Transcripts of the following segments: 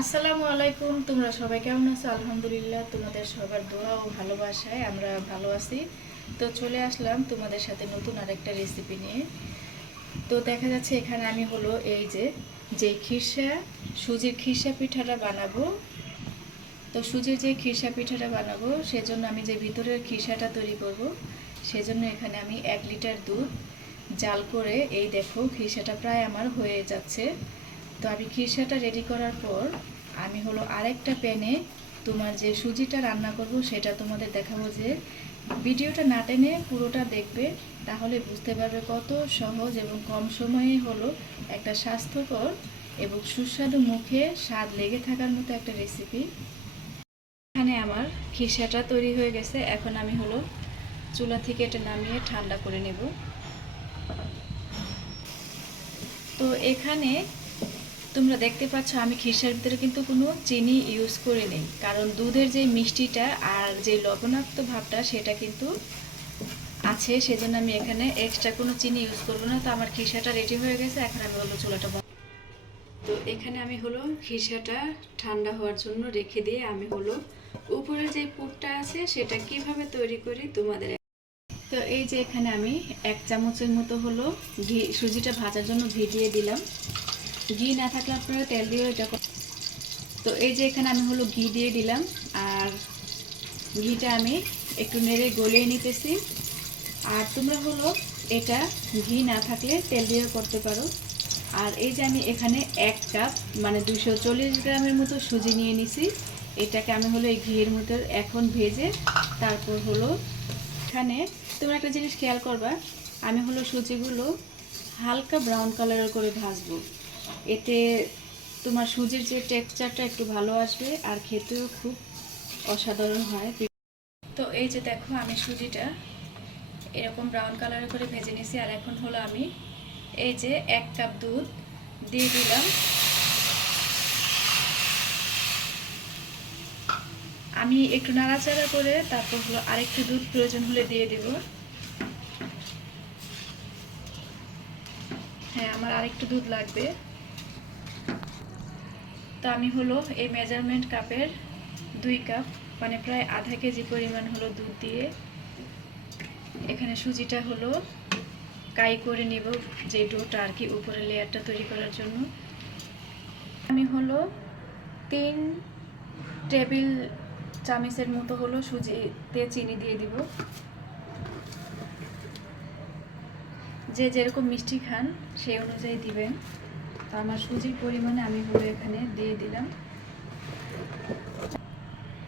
আসসালামু আলাইকুম, তোমরা সবাই কেমন আছো? আলহামদুলিল্লাহ, তোমাদের সবার দোয়া ও ভালোবাসায় আমরা ভালো আছি। তো চলে আসলাম তোমাদের সাথে নতুন আরেকটা রেসিপি নিয়ে। তো দেখা যাচ্ছে এখানে আমি হলো এই যে যে খিরসা, সুজির খিরসা পিঠাটা বানাবো। তো সুজির যে খিরসা পিঠাটা বানাবো, সেজন্য আমি যে ভিতরের খিরসাটা তৈরি করব, সেজন্য এখানে আমি এক লিটার দুধ জাল করে এই দেখো খিরসাটা প্রায় আমার হয়ে যাচ্ছে। তো আমি খিরসাটা রেডি করার পর আমি হলো আরেকটা প্যানে তোমার যে সুজিটা রান্না করব সেটা তোমাদের দেখাবো যে ভিডিওটা না টেনে পুরোটা দেখবে, তাহলে বুঝতে পারবে কত সহজ এবং কম সময়ে হলো একটা স্বাস্থ্যকর এবং সুস্বাদু মুখে স্বাদ লেগে থাকার মতো একটা রেসিপি এখানে আমার খিরসাটা তৈরি হয়ে গেছে, এখন আমি হলো চুলা থেকে এটা নামিয়ে ঠান্ডা করে নেব। তো এখানে তোমরা দেখতে পাচ্ছ, আমি খিরসার ভিতরে কিন্তু কোনো চিনি ইউজ করে নেই। কারণ দুধের যে মিষ্টিটা আর যে লবণাক্ত ভাবটা, সেটা কিন্তু আছে। সেজন্য আমি এখানে এক্সট্রা কোনো চিনি ইউজ করব না। তো আমার খিরসাটা রেডি হয়ে গেছে। এখন আমি হলো চুলাটা তো এখানে আমি হলো খিরসাটা ঠান্ডা হওয়ার জন্য রেখে দিয়ে আমি হলো উপরে যে পুরটা আছে, সেটা কীভাবে তৈরি করি তোমাদের তো এই যে এখানে আমি এক চামচের মতো হলো ঘি সুজিটা ভাজার জন্য দিয়ে দিলাম। ঘি না থাকলে আপনারা তেল দিয়েও এটা তো এই যে এখানে আমি হলো ঘি দিয়ে দিলাম, আর ঘিটা আমি একটু নেড়ে গলিয়ে নিতেছি। আর তোমরা হলো এটা ঘি না থাকলে তেল দিয়েও করতে পারো। আর এই যে আমি এখানে এক কাপ মানে দুশো চল্লিশ গ্রামের মতো সুজি নিয়ে নিছি। এটাকে আমি হলো এই ঘিয়ের মতো এখন ভেজে তারপর হলো এখানে তোমরা একটা জিনিস খেয়াল করবা, আমি হলো সুজিগুলো হালকা ব্রাউন কালারের করে ভাজবো। এতে তোমার সুজির যে টেক্সচারটা একটু ভালো আসবে, আর খেতেও খুব অসাধারণ হয়। তো এই যে দেখো, আমি সুজিটা এরকম ব্রাউন কালার করে ভেজে নিয়েছি, আর এখন হলো আমি এই যে এক কাপ দুধ দিয়ে দিলাম। আমি একটু নাড়াচাড়া করে তারপর হলো আরেকটু দুধ প্রয়োজন হলে দিয়ে দেব। হ্যাঁ আমার আরেকটু দুধ লাগবে। তো আমি হলো এই মেজারমেন্ট কাপের দুই কাপ মানে প্রায় আধা কেজি পরিমাণ হলো দুধ দিয়ে এখানে সুজিটা হলো কাই করে নিব যে ডোটা আর কি উপরে লেয়ারটা তৈরি করার জন্য। আমি হলো তিন টেবিল চামচের মতো হলো সুজিতে চিনি দিয়ে দিব। যে যেরকম মিষ্টি খান সেই অনুযায়ী দিবেন। তো আমার সুজির পরিমাণে আমি হলো এখানে দিয়ে দিলাম।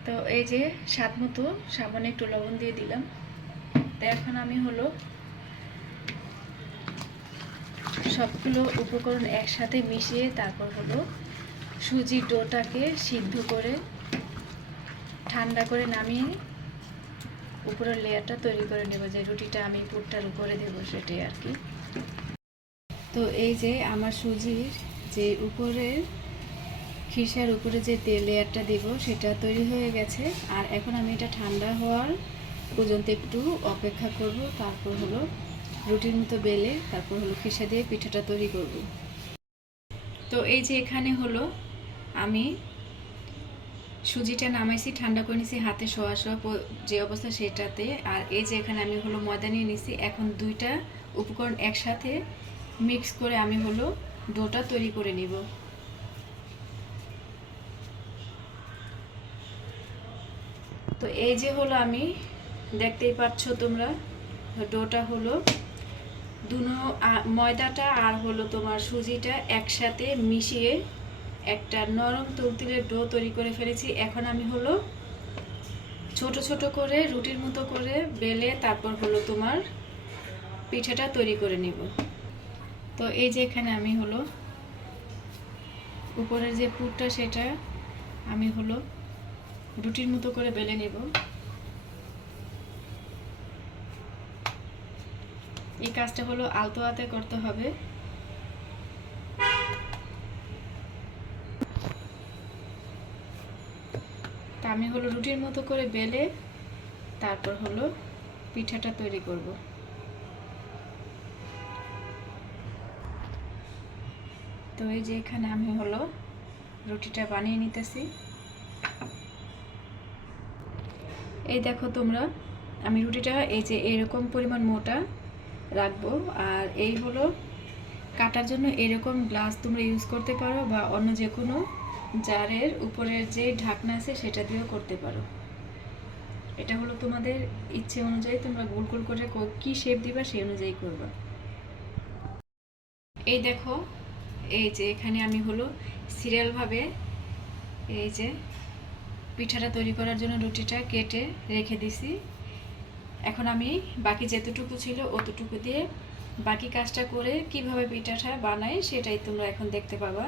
তো এই যে স্বাদ মতো সামান্য একটু লবণ দিয়ে দিলাম। তো এখন আমি হলো সবগুলো উপকরণ একসাথে মিশিয়ে তারপর হলো সুজির ডোটাকে সিদ্ধ করে ঠান্ডা করে নামিয়ে উপরের লেয়ারটা তৈরি করে নেব, যে রুটিটা আমি পুরটার উপরে দেবো সেটাই আর কি। তো এই যে আমার সুজির যে উপরের খিসার উপরে যে তেল লেয়ারটা দেব, সেটা তৈরি হয়ে গেছে। আর এখন আমি এটা ঠান্ডা হওয়ার পর্যন্ত একটু অপেক্ষা করব। তারপর হলো রুটির মতো বেলে তারপর হলো খিসা দিয়ে পিঠাটা তৈরি করব। তো এই যে এখানে হলো আমি সুজিটা নামাইছি, ঠান্ডা করে নিছি, হাতে শোয়া শোয়া যে অবস্থা সেটাতে। আর এই যে এখানে আমি হলো ময়দা নিয়ে নিছি। এখন দুইটা উপকরণ একসাথে মিক্স করে আমি হলো ডোটা তৈরি করে নিব। তো এই যে হলো আমি, দেখতেই পাচ্ছ তোমরা, ডোটা হলো দুনো ময়দাটা আর হলো তোমার সুজিটা একসাথে মিশিয়ে একটা নরম তুলতুলের ডো তৈরি করে ফেলেছি। এখন আমি হলো ছোট ছোট করে, রুটির মতো করে বেলে তারপর হলো তোমার পিঠাটা তৈরি করে নিব। তো এই যে এখানে আমি হলো, উপরের যে পুরটা সেটা আমি হলো রুটির মতো করে বেলে নেব। এই কাজটা হলো আলতো হাতে করতে হবে। তা আমি হলো রুটির মতো করে বেলে তারপর হলো পিঠাটা তৈরি করব। তো এই যে এখানে আমি হলো রুটিটা বানিয়ে নিতেছি। এই দেখো তোমরা, আমি রুটিটা এই যে এরকম পরিমাণ মোটা রাখব, আর এই হলো কাটার জন্য এরকম গ্লাস তোমরা ইউজ করতে পারো বা অন্য যে কোনো জারের উপরের যে ঢাকনা আছে সেটা দিয়েও করতে পারো। এটা হলো তোমাদের ইচ্ছে অনুযায়ী তোমরা গোল গোল করে কো- শেপ দিবা সেই অনুযায়ী করবা। এই দেখো এই যে এখানে আমি হলো সিরিয়ালভাবে এই যে পিঠাটা তৈরি করার জন্য রুটিটা কেটে রেখে দিছি। এখন আমি বাকি যেতটুকু ছিল অতটুকু দিয়ে বাকি কাজটা করে কীভাবে পিঠাটা বানাই সেটাই তোমরা এখন দেখতে পাবা।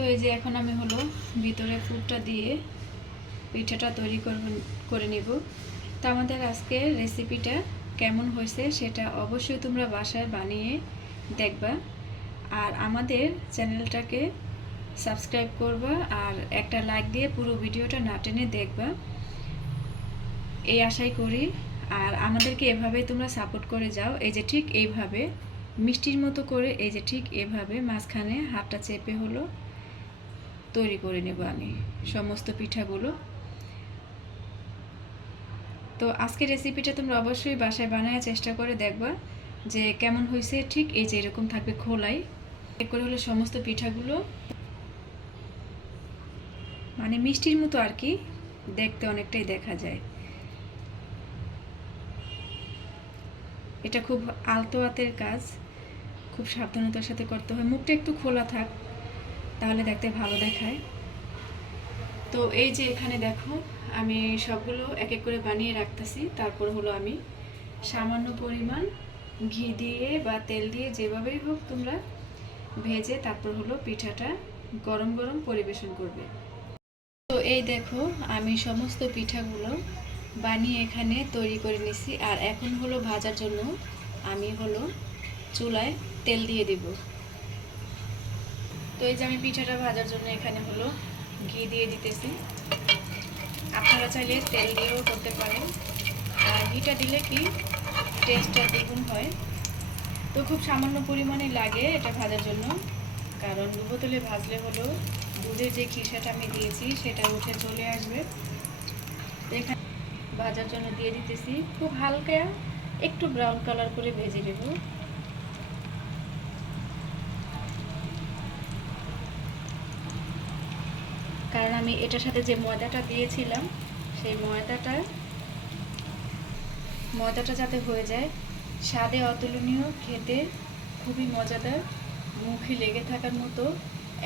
তো এই যে এখন আমি হলো ভিতরে ফুটটা দিয়ে পিঠাটা তৈরি করে নিব। তো আমাদের আজকের রেসিপিটা কেমন হয়েছে সেটা অবশ্যই তোমরা বাসায় বানিয়ে দেখবা। আর আমাদের চ্যানেলটাকে সাবস্ক্রাইব করবা আর একটা লাইক দিয়ে পুরো ভিডিওটা না টেনে দেখবা। এই আশাই করি। আর আমাদেরকে এভাবেই তোমরা সাপোর্ট করে যাও। এই যে ঠিক এইভাবে, মিষ্টির মতো করে এই যে ঠিক এভাবে মাঝখানে হাতটা চেপে হলো। তৈরি করে নেব আমি সমস্ত পিঠাগুলো। তো আজকের রেসিপিটা তোমরা অবশ্যই বাসায় বানানোর চেষ্টা করে দেখবা যে কেমন হয়েছে, ঠিক এই যে এরকম থাকবে খোলাই। করে হলো সমস্ত পিঠাগুলো মানে মিষ্টির মতো আর কি দেখতে অনেকটাই দেখা যায়। এটা খুব আলতো হাতের কাজ, খুব সাবধানতার সাথে করতে হয়। মুখটা একটু খোলা থাক। তাহলে দেখতে ভালো দেখায়। তো এই যে এখানে দেখো, আমি সবগুলো এক এক করে বানিয়ে রাখতেছি। তারপর হলো আমি সামান্য পরিমাণ ঘি দিয়ে বা তেল দিয়ে যেভাবেই হোক তোমরা ভেজে তারপর হলো পিঠাটা গরম গরম পরিবেশন করবে। তো এই দেখো, আমি সমস্ত পিঠাগুলো বানিয়ে এখানে তৈরি করে নিছি। আর এখন হলো ভাজার জন্য আমি হলো চুলায় তেল দিয়ে দিব। তো এই যে আমি পিঠাটা ভাজার জন্য এখানে হলো ঘি দিয়ে দিতেছি। আপনারা চাইলে তেল দিয়েও করতে পারেন। আর ঘিটা দিলে কি টেস্টটা দ্বিগুণ হয়। তো খুব সামান্য পরিমাণে লাগে এটা ভাজার জন্য। কারণ বোতলে ভাজলে হলো দুধের যে খিসাটা আমি দিয়েছি সেটা উঠে চলে আসবে। এখানে ভাজার জন্য দিয়ে দিতেছি। খুব হালকা একটু ব্রাউন কালার করে ভেজে নেব। কারণ আমি এটার সাথে যে ময়দাটা দিয়েছিলাম, সেই ময়দাটা ময়দাটা যাতে হয়ে যায়, স্বাদে অতুলনীয়, খেতে খুবই মজাদার, মুখে লেগে থাকার মতো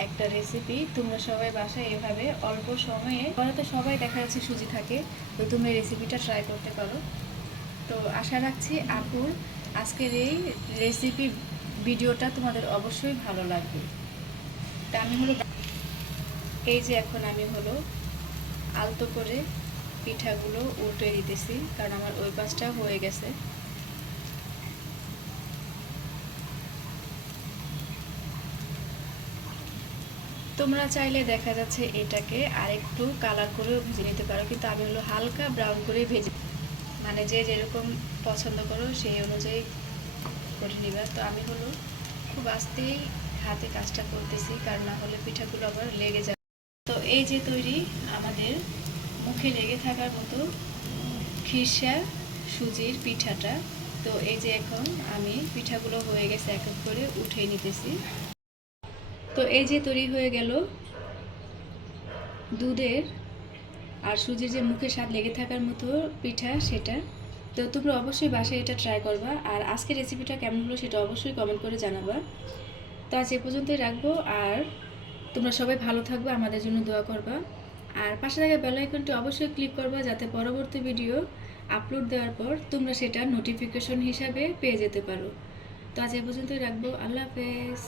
একটা রেসিপি তোমরা সবাই বাসায় এভাবে অল্প সময়ে তো সবাই দেখা যাচ্ছে সুজি থাকে, তো তুমি রেসিপিটা ট্রাই করতে পারো। তো আশা রাখছি আপুর আজকের এই রেসিপি ভিডিওটা তোমাদের অবশ্যই ভালো লাগবে। তা আমি হলো এই যে এখন আমি হলো আলতো করে পিঠাগুলো উল্টে দিতেছি, কারণ আমার ওই পাশটা হয়ে গেছে। তোমরা চাইলে দেখা যাচ্ছে এটাকে আরেকটু কালার করেও ভেজে নিতে পারো, কিন্তু আমি হলো হালকা ব্রাউন করে ভেজে মানে যে যেরকম পছন্দ করো সেই অনুযায়ী করে নিবা। তো আমি হলো খুব আস্তেই হাতে কাজটা করতেছি, কারণ না হলে পিঠাগুলো আবার লেগে যাবে তো এই যে তৈরি আমাদের মুখে লেগে থাকার মতো খিরসা সুজির পিঠাটা, তো এই যে এখন আমি পিঠাগুলো হয়ে গেছে এক এক করে উঠিয়ে নিতেছি। তো এই যে তৈরি হয়ে গেল দুধের আর সুজির যে মুখে স্বাদ লেগে থাকার মতো পিঠা সেটা। তো তোমরা অবশ্যই বাসায় এটা ট্রাই করবা আর আজকের রেসিপিটা কেমন হলো সেটা অবশ্যই কমেন্ট করে জানাবা। তো আজ এ পর্যন্তই রাখব আর তোমরা সবাই ভালো থাকবে, আমাদের জন্য দোয়া করবা। আর পাশে থাকা বেল আইকনটি অবশ্যই ক্লিক করবা যাতে পরবর্তী ভিডিও আপলোড দেওয়ার পর তোমরা সেটা নোটিফিকেশন হিসাবে পেয়ে যেতে পারো। তো আজ এ পর্যন্তই রাখব। আল্লাহ হাফেজ।